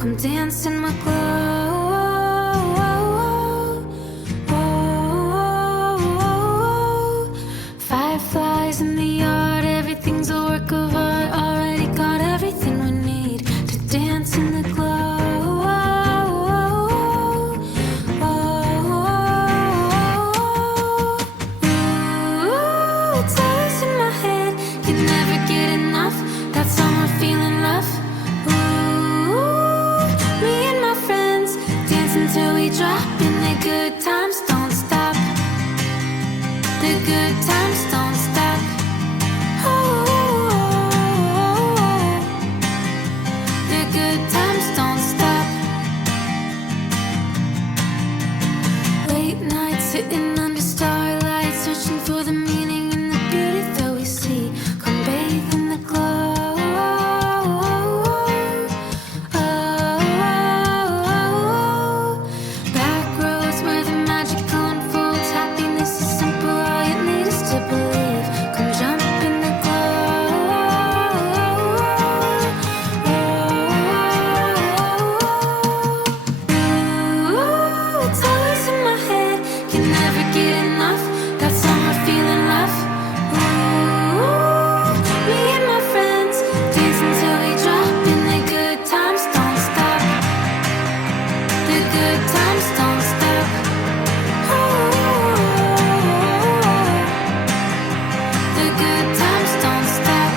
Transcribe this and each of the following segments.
Come dance in my glow. Fireflies in the yard, everything's a work of art. Already got everything we need to dance in the glow. Ooh, it's always in my head, can never get enough. That summer feeling love. Ooh, me and my friends dance until we drop, and the good times don't stop. The good times don't stop. The good times don't stop. Late nights sitting under starlight, searching for the meaning and the beauty that we see. Come bathe in the glow. Back roads where the magic unfolds. Happiness is simple, all you need is to believe. Come jump in the glow. Ooh, it's always in my head, can never get enough. That summer feeling love. Ooh, me and my friends dance until we drop, and the good times don't stop. The good times don't stop. The good times don't stop.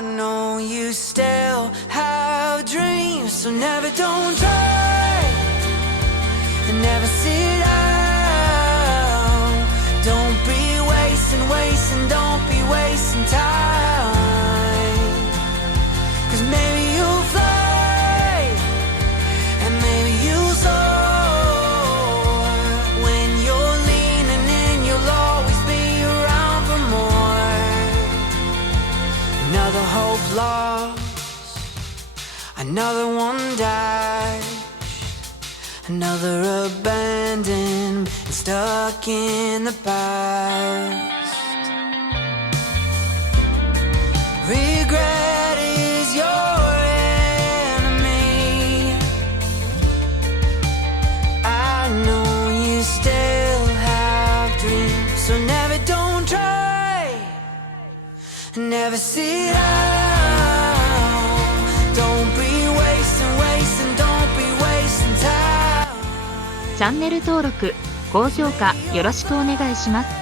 I know you still have dreams, so never don't try and never sit down. Don't be wasting, don't be wasting time. 'Cause maybe you'll fly and maybe you'll soar. When you're leaning in, you'll always be around for more. Another hope lost, another one died, another abandoned and stuck in the past. Regret is your enemy. I know you still have dreams, so never don't try, never sit down. Don't be wasting, don't be wasting time. チャンネル登録、高評価よろしくお願いします。